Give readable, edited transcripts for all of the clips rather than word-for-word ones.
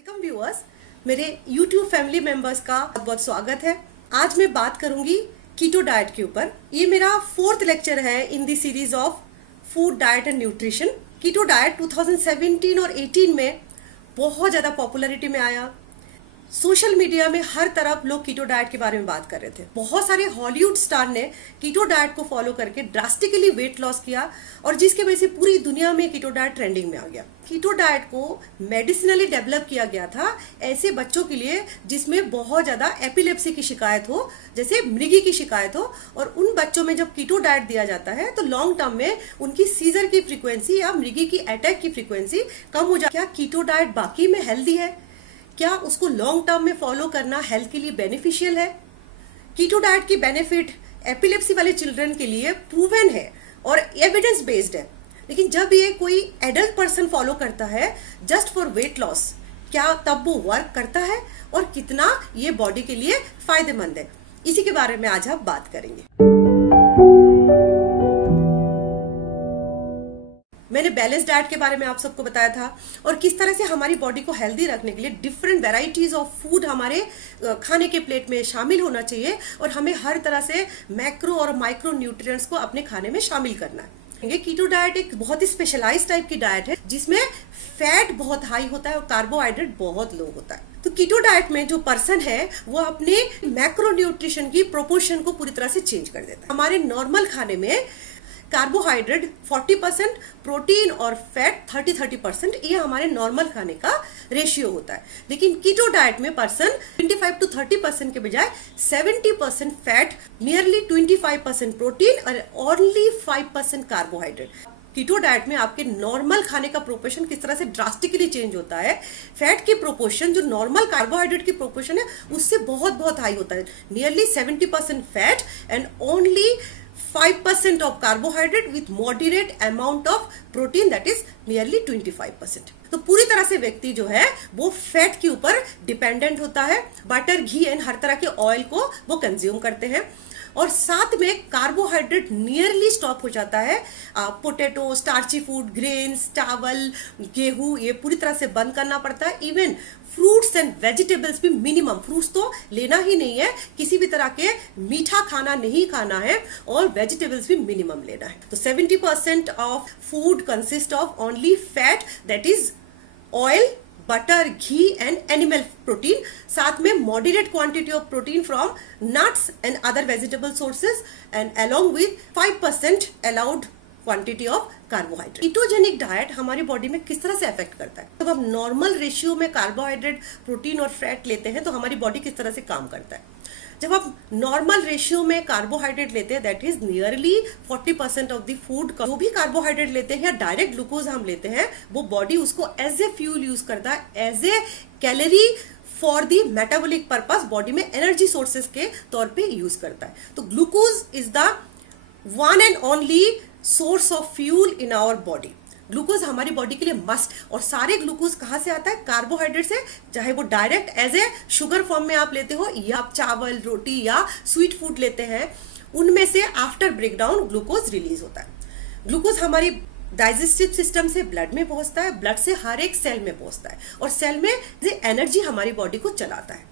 Welcome viewers, मेरे YouTube family members का बहुत बहुत स्वागत है। आज मैं बात करूंगी कीटो डाइट के ऊपर। ये मेरा 4th लेक्चर है in the series of food diet and nutrition. Keto diet 2017 और 18 में बहुत ज़्यादा पॉपुलैरिटी में आया। सोशल मीडिया में हर तरफ लोग कीटो डाइट के बारे में बात कर रहे थे। बहुत सारे हॉलीवुड स्टार ने कीटो डाइट को फॉलो करके ड्रास्टिकली वेट लॉस किया और जिसके वजह से पूरी दुनिया में कीटो डाइट ट्रेंडिंग में आ गया। कीटो डाइट को मेडिसिनली डेवलप किया गया था ऐसे बच्चों के लिए जिसमें बहुत ज्यादा एपिलेप्सी की शिकायत हो, जैसे मृगी की शिकायत हो, और उन बच्चों में जब कीटो डाइट दिया जाता है तो लॉन्ग टर्म में उनकी सीजर की फ्रीक्वेंसी या मृगी की अटैक की फ्रीक्वेंसी कम हो जाती है। क्या कीटो डाइट बाकी में हेल्दी है? क्या उसको लॉन्ग टर्म में फॉलो करना हेल्थ के लिए बेनिफिशियल है? कीटो डाइट की बेनिफिट एपिलेप्सी वाले चिल्ड्रन के लिए प्रूवन है और एविडेंस बेस्ड है, लेकिन जब ये कोई एडल्ट पर्सन फॉलो करता है जस्ट फॉर वेट लॉस, क्या तब वो वर्क करता है और कितना ये बॉडी के लिए फायदेमंद है? इसी के बारे में आज हम बात करेंगे। मैंने बैलेंस डाइट के बारे में आप सबको बताया था और किस तरह से हमारी बॉडी को हेल्दी रखने के लिए डिफरेंट वेराइटीज ऑफ फूड हमारे खाने के प्लेट में शामिल होना चाहिए और हमें हर तरह से मैक्रो और माइक्रो न्यूट्रिएंट्स को अपने खाने में शामिल करना है। ये कीटो डाइट एक बहुत ही स्पेशलाइज्ड टाइप की डाइट है जिसमें फैट बहुत हाई होता है और कार्बोहाइड्रेट बहुत लो होता है। तो कीटो डाइट में जो पर्सन है वो अपने मैक्रो न्यूट्रिशन की प्रोपोर्शन को पूरी तरह से चेंज कर देता है। हमारे नॉर्मल खाने में कार्बोहाइड्रेट 40%, प्रोटीन और फैट 30% ये हमारे नॉर्मल खाने का रेशियो होता है। लेकिन कीटो डाइट में पर्सन 25 to 30% के बजाय 70% फैट, नियरली 25% प्रोटीन और ओनली 5% कार्बोहाइड्रेट। कीटो डाइट में आपके नॉर्मल खाने का प्रोपोर्शन किस तरह से ड्रास्टिकली चेंज होता है। फैट की प्रोपोर्शन जो नॉर्मल कार्बोहाइड्रेट की प्रोपोर्शन है उससे बहुत बहुत हाई होता है, nearly 70% fat and only 5% of carbohydrate with moderate amount of protein, that is nearly 25%। तो पूरी तरह से व्यक्ति जो है वो फैट के ऊपर डिपेंडेंट होता है। बटर, घी एंड हर तरह के ऑयल को वो कंज्यूम करते हैं और साथ में कार्बोहाइड्रेट नियरली स्टॉप हो जाता है। पोटैटो, स्टार्ची फूड, ग्रेन्स, चावल, गेहूं, ये पूरी तरह से बंद करना पड़ता है। इवन फ्रूट्स एंड वेजिटेबल्स भी मिनिमम, फ्रूट्स तो लेना ही नहीं है, किसी भी तरह के मीठा खाना नहीं खाना है और वेजिटेबल्स भी मिनिमम लेना है। तो 70% of food consist of only fat, that is oil, butter, ghee and animal protein, साथ में moderate quantity of protein from nuts and other vegetable sources and along with 5% allowed quantity of carbohydrate. Ketogenic diet हमारी body में किस तरह से affect करता है? जब हम नॉर्मल रेशियो में कार्बोहाइड्रेट, प्रोटीन और फैट लेते हैं तो हमारी बॉडी किस तरह से काम करता है? जब आप नॉर्मल रेशियो में कार्बोहाइड्रेट लेते हैं, that is nearly 40% of the food, जो भी कार्बोहाइड्रेट लेते हैं या डायरेक्ट ग्लूकोज हम लेते हैं वो बॉडी उसको एज ए फ्यूल यूज करता है, as a calorie for the metabolic purpose, body में एनर्जी सोर्सेज के तौर पे यूज करता है। तो glucose is the one and only source of fuel in our body. Glucose हमारी बॉडी के लिए मस्ट, और सारे ग्लूकोज कहाँ से आता है? कार्बोहाइड्रेट से, चाहे वो direct as a sugar form में आप लेते हो या आप चावल, रोटी या स्वीट फूड लेते हैं, उनमें से आफ्टर ब्रेकडाउन ग्लूकोज रिलीज होता है। ग्लूकोज हमारी डाइजेस्टिव सिस्टम से ब्लड में पहुंचता है, ब्लड से हर एक सेल में पहुंचता है और सेल में एनर्जी हमारी बॉडी को चलाता है।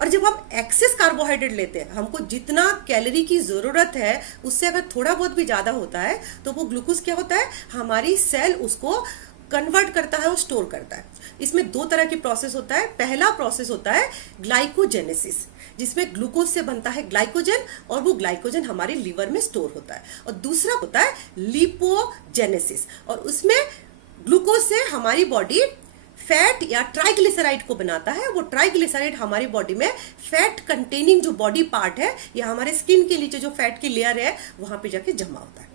और जब हम एक्सेस कार्बोहाइड्रेट लेते हैं, हमको जितना कैलोरी की जरूरत है उससे अगर थोड़ा बहुत भी ज्यादा होता है तो वो ग्लूकोज क्या होता है? हमारी सेल उसको कन्वर्ट करता है और स्टोर करता है। इसमें दो तरह की प्रोसेस होता है। पहला प्रोसेस होता है ग्लाइकोजेनेसिस, जिसमें ग्लूकोज से बनता है ग्लाइकोजन और वो ग्लाइकोजन हमारे लीवर में स्टोर होता है। और दूसरा होता है लिपोजेनेसिस, और उसमें ग्लूकोज से हमारी बॉडी फैट या ट्राइग्लिसराइड को बनाता है। वो ट्राइग्लिसराइड हमारी बॉडी में फैट कंटेनिंग जो बॉडी पार्ट है या हमारे स्किन के नीचे जो फैट की लेयर है वहां पे जाके जमा होता है।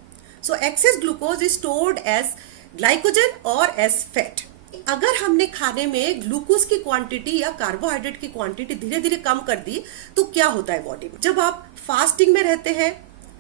So excess glucose is stored as glycogen और एज फैट। अगर हमने खाने में ग्लूकोज की क्वांटिटी या कार्बोहाइड्रेट की क्वांटिटी धीरे धीरे कम कर दी तो क्या होता है बॉडी में? जब आप फास्टिंग में रहते हैं,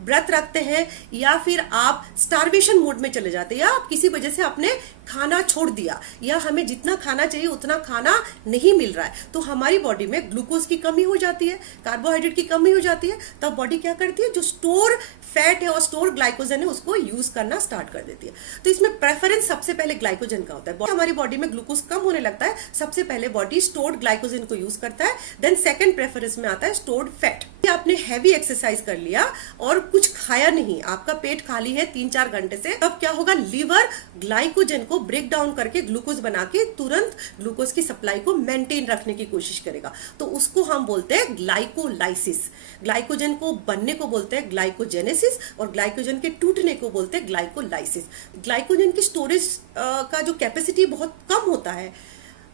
व्रत रखते हैं या फिर आप स्टार्वेशन मोड में चले जाते हैं या आप किसी वजह से आपने खाना छोड़ दिया या हमें जितना खाना चाहिए उतना खाना नहीं मिल रहा है, तो हमारी बॉडी में ग्लूकोज की कमी हो जाती है, कार्बोहाइड्रेट की कमी हो जाती है। तब बॉडी क्या करती है, जो स्टोर फैट है और स्टोर ग्लाइकोजन है उसको यूज करना स्टार्ट कर देती है। तो इसमें प्रेफरेंस सबसे पहले ग्लाइकोजन का होता है। हमारी बॉडी में ग्लूकोज कम होने लगता है, सबसे पहले बॉडी स्टोर्ड ग्लाइकोजन को यूज करता है, देन सेकंड प्रेफरेंस में आता है स्टोर्ड फैट। आपने हैवी एक्सरसाइज कर लिया और कुछ खाया नहीं, आपका पेट खाली है 3-4 घंटे से, तब क्या होगा, लीवर ग्लाइकोजन को ब्रेक डाउन करके ग्लूकोज बना के तुरंत ग्लूकोज की सप्लाई को मेंटेन रखने की कोशिश करेगा। तो उसको हम बोलते हैं ग्लाइकोलाइसिस। ग्लाइकोजन को बनने को बोलते हैं ग्लाइकोजेनेसिस और ग्लाइकोजन के टूटने को बोलते हैं ग्लाइकोलाइसिस। ग्लाइकोजन की स्टोरेज का जो कैपेसिटी बहुत कम होता है,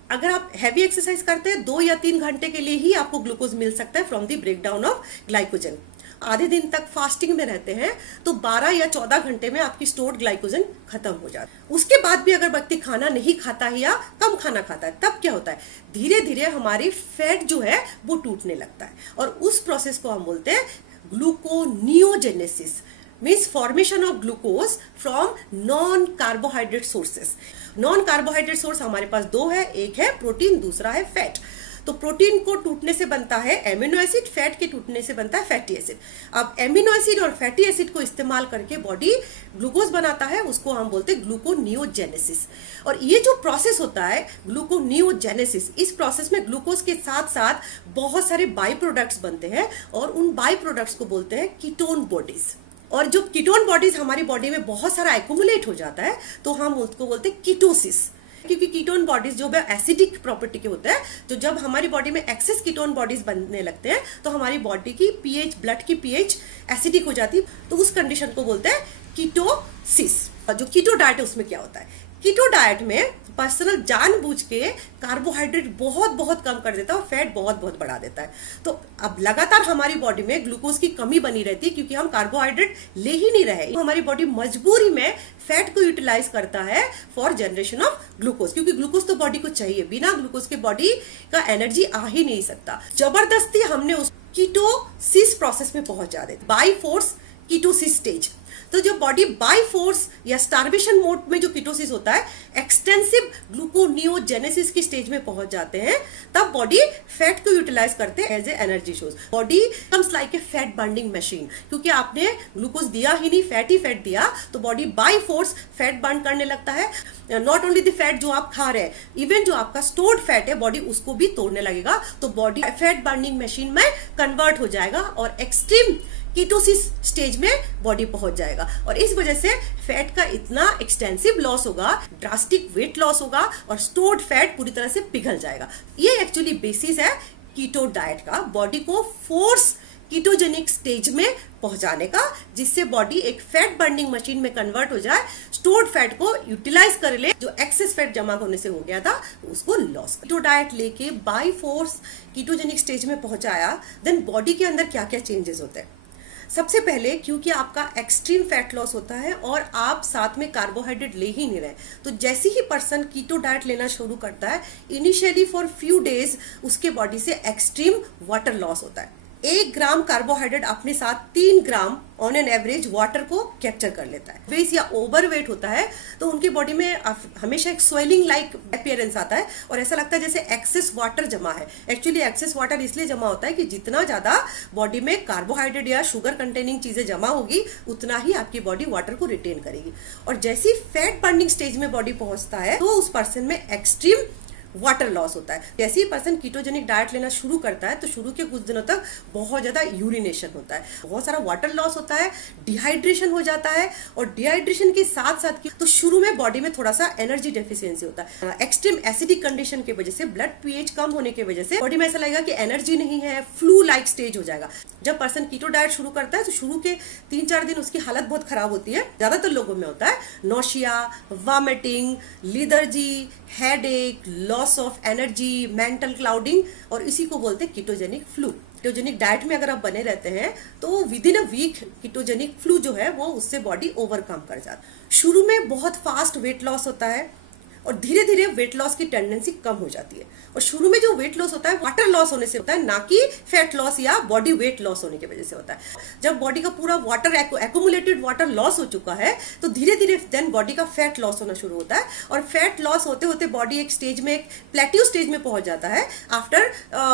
अगर आप हैवी एक्सरसाइज करते हैं 2 या 3 घंटे के लिए ही आपको ग्लूकोज मिल सकता है from the breakdown of glycogen. आधे दिन तक फास्टिंग में रहते हैं तो 12 या 14 घंटे में आपकी स्टोर्ड ग्लाइकोजन खत्म हो जाता है। उसके बाद भी अगर व्यक्ति खाना नहीं खाता है या कम खाना खाता है, तब क्या होता है, धीरे धीरे हमारी फैट जो है वो टूटने लगता है और उस प्रोसेस को हम बोलते हैं gluconeogenesis, means formation of glucose from non carbohydrate sources. Non carbohydrate source हमारे पास 2 है, एक है प्रोटीन, दूसरा है फैट। तो प्रोटीन को टूटने से बनता है एमिनो एसिड, फैट के टूटने से बनता है फैटी एसिड। अब एमिनो एसिड और फैटी एसिड को इस्तेमाल करके बॉडी ग्लूकोज बनाता है, उसको हम बोलते हैं ग्लूकोनियोजेनेसिस। और ये जो प्रोसेस होता है ग्लूकोनियोजेनेसिस, इस प्रोसेस में ग्लूकोज के साथ साथ बहुत सारे बाई प्रोडक्ट्स बनते हैं और उन बाई प्रोडक्ट्स को बोलते हैं कीटोन बॉडीज। और जो कीटोन बॉडीज हमारी बॉडी में बहुत सारा एक्यूमुलेट हो जाता है तो हम उसको बोलते हैं कीटोसिस, क्योंकि कीटोन बॉडीज जो है एसिडिक प्रॉपर्टी के होते हैं। तो जब हमारी बॉडी में एक्सेस कीटोन बॉडीज बनने लगते हैं तो हमारी बॉडी की पीएच, ब्लड की पीएच एसिडिक हो जाती है, तो उस कंडीशन को बोलते हैं कीटोसिस। जो कीटो डाइट है उसमें क्या होता है, कीटो डाइट में पर्सनल जानबूझ के कार्बोहाइड्रेट बहुत बहुत कम कर देता है और फैट बहुत बहुत बढ़ा देता है। तो अब लगातार हमारी बॉडी में ग्लूकोज की कमी बनी रहती है क्योंकि हम कार्बोहाइड्रेट ले ही नहीं रहे। हमारी बॉडी मजबूरी में फैट को यूटिलाइज करता है फॉर जनरेशन ऑफ ग्लूकोज, क्योंकि ग्लूकोज तो बॉडी को चाहिए, बिना ग्लूकोज के बॉडी का एनर्जी आ ही नहीं सकता। जबरदस्ती हमने उस कीटोसिस प्रोसेस में पहुंचा देते, बाय फोर्स कीटोसिस स्टेज। तो जो बॉडी बाय फोर्स या स्टार्वेशन मोड में जो कीटोसिस होता है, एक्सटेंसिव ग्लूकोनियोजेनेसिस की स्टेज में पहुंच जाते हैं, तब बॉडी फैट को यूटिलाइज करते हैं as a energy source. Body comes like a fat burning machine, क्योंकि आपने ग्लूकोज दिया ही नहीं, फैट ही फैट दिया, तो body by force fat burn करने लगता है। नॉट ओनली द फैट जो आप खा रहे हैं, इवन जो आपका स्टोर्ड फैट है बॉडी उसको भी तोड़ने लगेगा, तो बॉडी फैट बर्निंग मशीन में कन्वर्ट हो जाएगा और एक्सट्रीम कीटोसिस स्टेज में बॉडी पहुंच जाएगा। और इस वजह से फैट का इतना एक्सटेंसिव लॉस होगा, ड्रास्टिक वेट लॉस होगा और स्टोर्ड फैट पूरी तरह से पिघल जाएगा। ये एक्चुअली बेसिस है कीटो डाइट का, बॉडी को फोर्स कीटोजेनिक स्टेज में पहुंचाने का, जिससे बॉडी एक फैट बर्निंग मशीन में कन्वर्ट हो जाए, स्टोर्ड फैट को यूटिलाइज कर ले, जो एक्सेस फैट जमा होने से हो गया था उसको लॉस। कीटो डाइट लेके बाय फोर्स कीटोजेनिक स्टेज में पहुंचाया, देन बॉडी के अंदर क्या क्या चेंजेस होते हैं। सबसे पहले क्योंकि आपका एक्सट्रीम फैट लॉस होता है और आप साथ में कार्बोहाइड्रेट ले ही नहीं रहे, तो जैसे ही पर्सन कीटो डाइट लेना शुरू करता है, इनिशियली फॉर फ्यू डेज उसके बॉडी से एक्सट्रीम वाटर लॉस होता है। 1 ग्राम कार्बोहाइड्रेट अपने साथ 3 ग्राम ऑन एन एवरेज वाटर को कैप्चर कर लेता है। वेट या ओवरवेट होता है तो उनकी बॉडी में हमेशा एक स्वेलिंग लाइक अपीयरेंस आता है और ऐसा लगता है जैसे एक्सेस वाटर जमा है। एक्चुअली एक्सेस वाटर इसलिए जमा होता है कि जितना ज्यादा बॉडी में कार्बोहाइड्रेट या शुगर कंटेनिंग चीजें जमा होगी उतना ही आपकी बॉडी वाटर को रिटेन करेगी। और जैसे ही फैट बर्निंग स्टेज में बॉडी पहुंचता है तो उस पर्सन में एक्सट्रीम वाटर लॉस होता है। जैसे ही पर्सन कीटोजेनिक डाइट लेना शुरू करता है तो शुरू के कुछ दिनों तक बहुत ज्यादा यूरिनेशन होता है, बहुत सारा वाटर लॉस होता है, डिहाइड्रेशन हो जाता है और डिहाइड्रेशन के साथ साथ तो शुरू में बॉडी में थोड़ा सा एनर्जी डेफिशिएंसी होता है। एक्सट्रीम एसिडिक कंडीशन की वजह से, ब्लड पीएच कम होने की वजह से बॉडी में ऐसा लगेगा कि एनर्जी नहीं है, फ्लू लाइक स्टेज हो जाएगा। जब पर्सन कीटो डाइट शुरू करता है तो शुरू के 3-4 दिन उसकी हालत बहुत खराब होती है। ज्यादातर लोगों में होता है nausea, vomiting, lethargy, headache, loss of energy, mental clouding, और इसी को बोलते हैं कीटोजेनिक फ्लू। कीटोजेनिक डाइट में अगर आप बने रहते हैं तो within a week ketogenic flu जो है वो उससे बॉडी ओवरकम कर जाता है। शुरू में बहुत फास्ट वेट लॉस होता है और धीरे धीरे वेट लॉस की टेंडेंसी कम हो जाती है। और शुरू में जो वेट लॉस होता है वाटर लॉस होने से होता है, ना कि फैट लॉस या बॉडी वेट लॉस होने की वजह से होता है। जब बॉडी का पूरा वाटर एक्यूमुलेटेड वाटर लॉस हो चुका है तो धीरे धीरे देन बॉडी का फैट लॉस होना शुरू होता है, और फैट लॉस होते होते बॉडी एक स्टेज में, एक प्लेट्यू स्टेज में पहुंच जाता है। After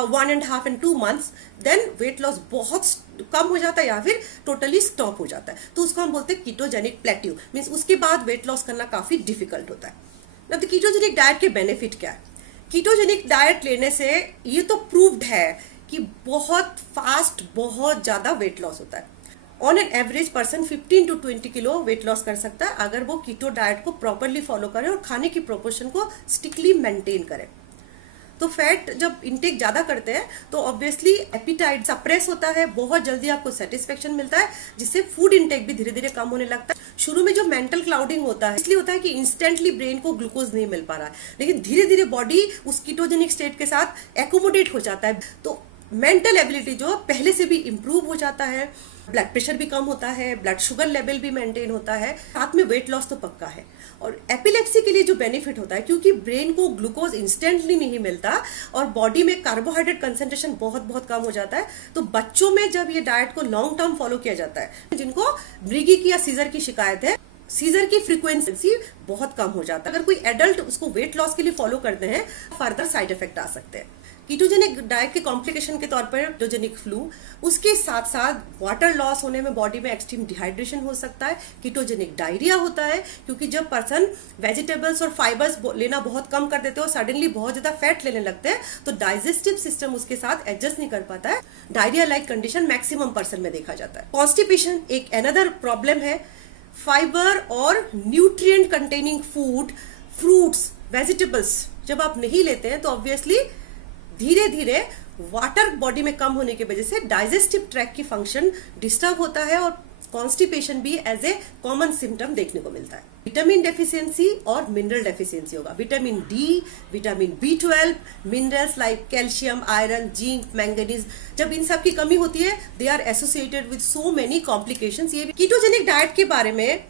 1.5 and 2 months then weight loss बहुत कम हो जाता है या फिर टोटली स्टॉप हो जाता है। तो उसको हम बोलते हैं कीटोजेनिक प्लेट्यू, मींस उसके बाद वेट लॉस करना काफी डिफिकल्ट होता है। ना तो कीटोजेनिक डाइट के बेनिफिट क्या है? कीटोजेनिक डाइट लेने से ये तो प्रूव्ड है कि बहुत फास्ट, बहुत ज्यादा वेट लॉस होता है। On an average person 15 to 20 kilo weight loss कर सकता है अगर वो कीटो डाइट को प्रॉपरली फॉलो करे और खाने की प्रोपोर्शन को स्ट्रिक्टली मेंटेन करे। तो फैट जब इंटेक ज्यादा करते हैं तो ऑब्वियसली एपिटाइट सप्रेस होता है, बहुत जल्दी आपको सेटिस्फेक्शन मिलता है, जिससे फूड इंटेक भी धीरे धीरे कम होने लगता है। शुरू में जो मेंटल क्लाउडिंग होता है इसलिए होता है कि इंस्टेंटली ब्रेन को ग्लूकोज नहीं मिल पा रहा है, लेकिन धीरे धीरे बॉडी उस कीटोजेनिक स्टेट के साथ एकोमोडेट हो जाता है, तो मेंटल एबिलिटी जो पहले से भी इंप्रूव हो जाता है, ब्लड प्रेशर भी कम होता है, ब्लड शुगर लेवल भी मेंटेन होता है, साथ में वेट लॉस तो पक्का है। और एपिलेप्सी के लिए जो बेनिफिट होता है, क्योंकि ब्रेन को ग्लूकोज इंस्टेंटली नहीं मिलता और बॉडी में कार्बोहाइड्रेट कंसंट्रेशन बहुत बहुत कम हो जाता है, तो बच्चों में जब ये डाइट को लॉन्ग टर्म फॉलो किया जाता है, जिनको मृगी की या सीजर की शिकायत है, सीजर की फ्रीक्वेंसी बहुत कम हो जाता है। अगर कोई एडल्ट उसको वेट लॉस के लिए फॉलो करते हैं, फर्दर साइड इफेक्ट आ सकते हैं। कीटोजेनिक डाइट के कॉम्प्लिकेशन के तौर पर कीटोजेनिक फ्लू, उसके साथ साथ वाटर लॉस होने में बॉडी में एक्सट्रीम डिहाइड्रेशन हो सकता है, कीटोजेनिक डायरिया होता है, क्योंकि जब पर्सन वेजिटेबल्स और फाइबर्स लेना बहुत कम कर देते हैं और सडनली बहुत ज्यादा फैट लेने लगते हैं तो डाइजेस्टिव सिस्टम उसके साथ एडजस्ट नहीं कर पाता है। Diarrhoea like condition maximum person में देखा जाता है। कॉन्स्टिपेशन एक अनदर प्रॉब्लम है। फाइबर और nutrient containing food, fruits, vegetables जब आप नहीं लेते हैं तो ऑब्वियसली धीरे धीरे वाटर बॉडी में कम होने की वजह से डाइजेस्टिव ट्रैक्ट की फंक्शन डिस्टर्ब होता है और कॉन्स्टिपेशन भी एज ए कॉमन सिम्टम देखने को मिलता है। विटामिन डेफिशिएंसी और मिनरल डेफिशिएंसी होगा। Vitamin D, vitamin B12, minerals like calcium, iron, zinc, manganese, जब इन सब की कमी होती है they are associated with so many complications. ये कीटोजेनिक डाइट के बारे में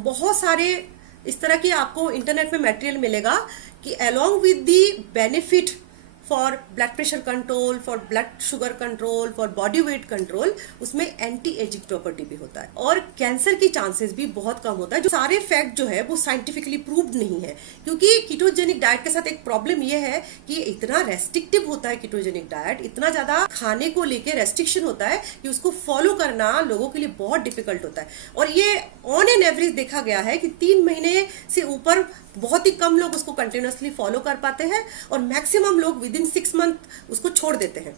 बहुत सारे इस तरह की आपको इंटरनेट में मटेरियल मिलेगा कि along with the benefit for blood pressure control, for blood sugar control, for body weight control, उसमें एंटी एजिंग प्रॉपर्टी भी होता है और कैंसर की चांसेस भी बहुत कम होता है। जो सारे फैक्ट जो है वो साइंटिफिकली प्रूव्ड नहीं है, क्योंकि कीटोजेनिक डाइट के साथ एक प्रॉब्लम ये है कि इतना रेस्ट्रिक्टिव होता है कीटोजेनिक डाइट, इतना ज्यादा खाने को लेके रेस्ट्रिक्शन होता है कि उसको फॉलो करना लोगों के लिए बहुत डिफिकल्ट होता है। और ये ऑन एन एवरेज देखा गया है कि 3 महीने से ऊपर बहुत ही कम लोग उसको कंटिन्यूअसली फॉलो कर पाते हैं और मैक्सिमम लोग विद इन 6 मंथ उसको छोड़ देते हैं।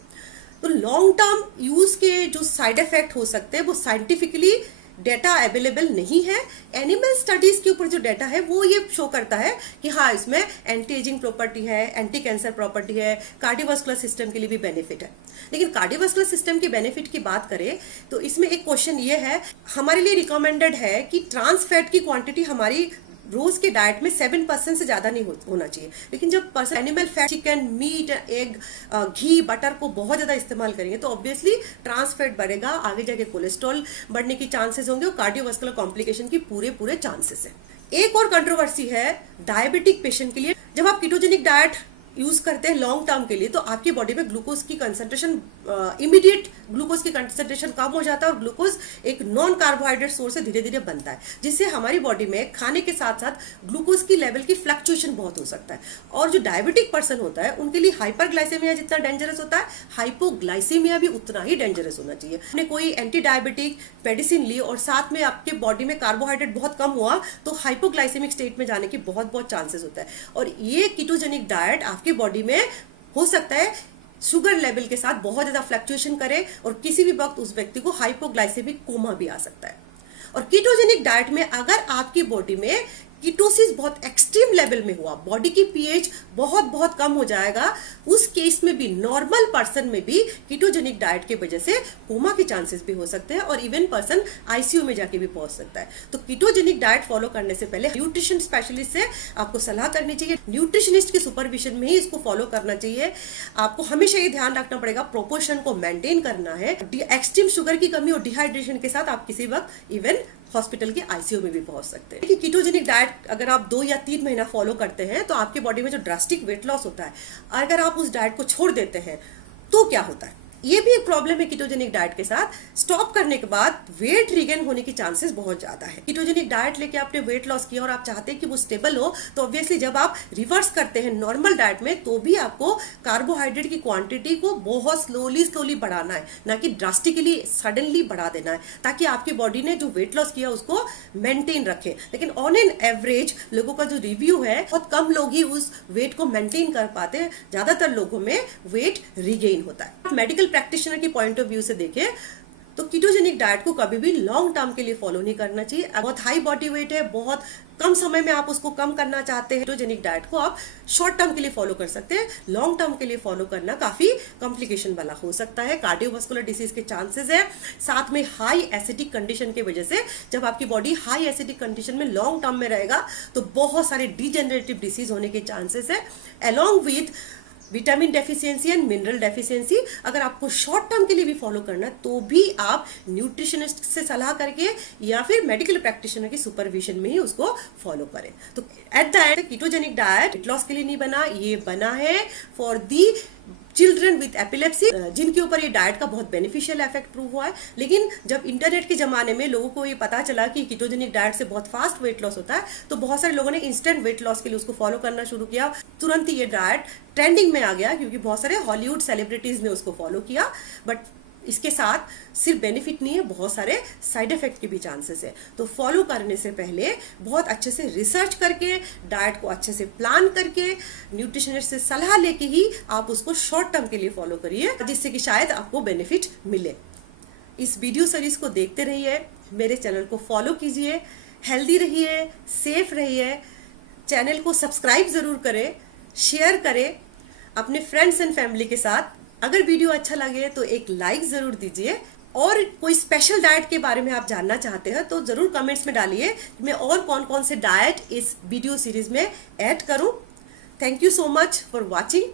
तो लॉन्ग टर्म यूज के जो साइड इफेक्ट हो सकते हैं वो साइंटिफिकली डेटा अवेलेबल नहीं है। एनिमल स्टडीज के ऊपर जो डेटा है वो ये शो करता है कि हाँ इसमें एंटी एजिंग प्रॉपर्टी है, एंटी कैंसर प्रॉपर्टी है, कार्डियोवास्कुलर सिस्टम के लिए भी बेनिफिट है। लेकिन कार्डियोवास्कुलर सिस्टम के बेनिफिट की बात करें तो इसमें एक क्वेश्चन ये है, हमारे लिए रिकमेंडेड है कि ट्रांस फैट की क्वांटिटी हमारी रोज के डाइट में 7% से ज्यादा नहीं होना चाहिए। लेकिन जब person animal fat, chicken, meat, egg, घी, बटर को बहुत ज्यादा इस्तेमाल करेंगे तो ऑब्वियसली ट्रांस फैट बढ़ेगा, आगे जाके कोलेस्ट्रॉल बढ़ने की चांसेस होंगे और कार्डियोवास्कुलर कॉम्प्लिकेशन की पूरे चांसेस है। एक और कंट्रोवर्सी है डायबिटिक पेशेंट के लिए। जब आप कीटोजेनिक डाइट यूज करते हैं लॉन्ग टर्म के लिए तो आपकी बॉडी में ग्लूकोज की कंसंट्रेशन, इमीडिएट ग्लूकोज की कंसंट्रेशन कम हो जाता है और ग्लूकोज एक नॉन कार्बोहाइड्रेट सोर्स से धीरे धीरे बनता है, जिससे हमारी बॉडी में खाने के साथ साथ ग्लूकोज की लेवल की फ्लक्चुएशन बहुत हो सकता है। और जो डायबिटिक पर्सन होता है उनके लिए हाइपरग्लाइसेमिया जितना डेंजरस होता है, हाइपोग्लाइसेमिया भी उतना ही डेंजरस होना चाहिए। आपने कोई एंटी डायबिटिक मेडिसिन ली और साथ में आपके बॉडी में कार्बोहाइड्रेट बहुत कम हुआ तो हाइपोग्लाइसेमिक स्टेट में जाने की बहुत चांसेस होता है। और ये कीटोजेनिक डाइट आपकी बॉडी में हो सकता है शुगर लेवल के साथ बहुत ज्यादा फ्लक्चुएशन करे और किसी भी वक्त उस व्यक्ति को हाइपोग्लाइसेमिक कोमा भी आ सकता है। और कीटोजेनिक डाइट में अगर आपकी बॉडी में कीटोसिस बहुत एक्सट्रीम लेवल में हुआ, बॉडी की पीएच बहुत कम हो जाएगा, उस केस में भी नॉर्मल पर्सन में भी कीटोजेनिक डाइट की वजह से कोमा के चांसेस भी हो सकते हैं और इवन पर्सन आईसीयू में जाके भी पहुंच सकता है। तो कीटोजेनिक डाइट फॉलो करने से पहले न्यूट्रिशन स्पेशलिस्ट से आपको सलाह करनी चाहिए, न्यूट्रिशनिस्ट की सुपरविजन में ही इसको फॉलो करना चाहिए। आपको हमेशा ये ध्यान रखना पड़ेगा प्रोपोर्शन को मेंटेन करना है। एक्सट्रीम शुगर की कमी और डिहाइड्रेशन के साथ आप किसी वक्त इवन हॉस्पिटल के आईसीयू में भी पहुंच सकते हैं। कीटोजेनिक डाइट अगर आप 2 या 3 महीना फॉलो करते हैं तो आपके बॉडी में जो ड्रास्टिक वेट लॉस होता है, अगर आप उस डाइट को छोड़ देते हैं तो क्या होता है? ये भी एक प्रॉब्लम है कीटोजेनिक डाइट के साथ। स्टॉप करने के बाद वेट रिगेन होने की चांसेस बहुत ज्यादा है। कीटोजेनिक डाइट लेके आपने वेट लॉस किया और आप चाहते हैं कि वो स्टेबल हो, तो ऑब्वियसली जब आप रिवर्स करते हैं नॉर्मल डाइट में तो भी आपको कार्बोहाइड्रेट की क्वांटिटी को बहुत स्लोली बढ़ाना है, ना कि ड्रास्टिकली सडनली बढ़ा देना है, ताकि आपकी बॉडी ने जो वेट लॉस किया उसको मेंटेन रखे। लेकिन ऑन एन एवरेज लोगों का जो रिव्यू है, बहुत कम लोग ही उस वेट को मेंटेन कर पाते हैं, ज्यादातर लोगों में वेट रिगेन होता है। मेडिकल प्रैक्टिशनर की पॉइंट ऑफ व्यू से देखें तो कीटोजेनिक डाइट को कभी भी लॉन्ग टर्म के लिए फॉलो नहीं करना चाहिए। बहुत हाई बॉडी वेट है, बहुत कम समय में आप उसको कम करना चाहते हैं, कीटोजेनिक डाइट को आप शॉर्ट टर्म के लिए फॉलो कर सकते हैं। लॉन्ग टर्म के लिए फॉलो करना काफी कॉम्प्लिकेशन वाला हो सकता है, कार्डियोवास्कुलर डिसीज के चांसेस है, साथ में हाई एसिडिक कंडीशन की वजह से। जब आपकी बॉडी हाई एसिडिक कंडीशन में लॉन्ग टर्म में रहेगा तो बहुत सारे डिजेनरेटिव डिसीज होने के चांसेस है, along with vitamin deficiency and mineral deficiency. अगर आपको शॉर्ट टर्म के लिए भी फॉलो करना है तो भी आप न्यूट्रिशनिस्ट से सलाह करके या फिर मेडिकल प्रैक्टिशनर की सुपरविजन में ही उसको फॉलो करें। तो at the end ketogenic diet weight loss के लिए नहीं बना, ये बना है for the children with epilepsy, जिनके ऊपर ये डाइट का बहुत बेनिफिशियल इफेक्ट प्रूव हुआ है। लेकिन जब इंटरनेट के जमाने में लोगों को ये पता चला कि कीटोजेनिक डाइट से बहुत फास्ट वेट लॉस होता है, तो बहुत सारे लोगों ने इंस्टेंट वेट लॉस के लिए उसको फॉलो करना शुरू किया। तुरंत ही ये डाइट ट्रेंडिंग में आ गया क्योंकि बहुत सारे हॉलीवुड सेलिब्रिटीज ने उसको फॉलो किया। बट इसके साथ सिर्फ बेनिफिट नहीं है, बहुत सारे साइड इफेक्ट के भी चांसेस है। तो फॉलो करने से पहले बहुत अच्छे से रिसर्च करके, डाइट को अच्छे से प्लान करके, न्यूट्रिशनिस्ट से सलाह लेके ही आप उसको शॉर्ट टर्म के लिए फॉलो करिए, जिससे कि शायद आपको बेनिफिट मिले। इस वीडियो सीरीज को देखते रहिए, मेरे चैनल को फॉलो कीजिए, हेल्दी रहिए, सेफ रहिए। चैनल को सब्सक्राइब जरूर करें, शेयर करें अपने फ्रेंड्स एंड फैमिली के साथ। अगर वीडियो अच्छा लगे तो एक लाइक जरूर दीजिए, और कोई स्पेशल डाइट के बारे में आप जानना चाहते हैं तो जरूर कमेंट्स में डालिए, मैं और कौन कौन से डाइट इस वीडियो सीरीज में ऐड करूं। Thank you so much for watching.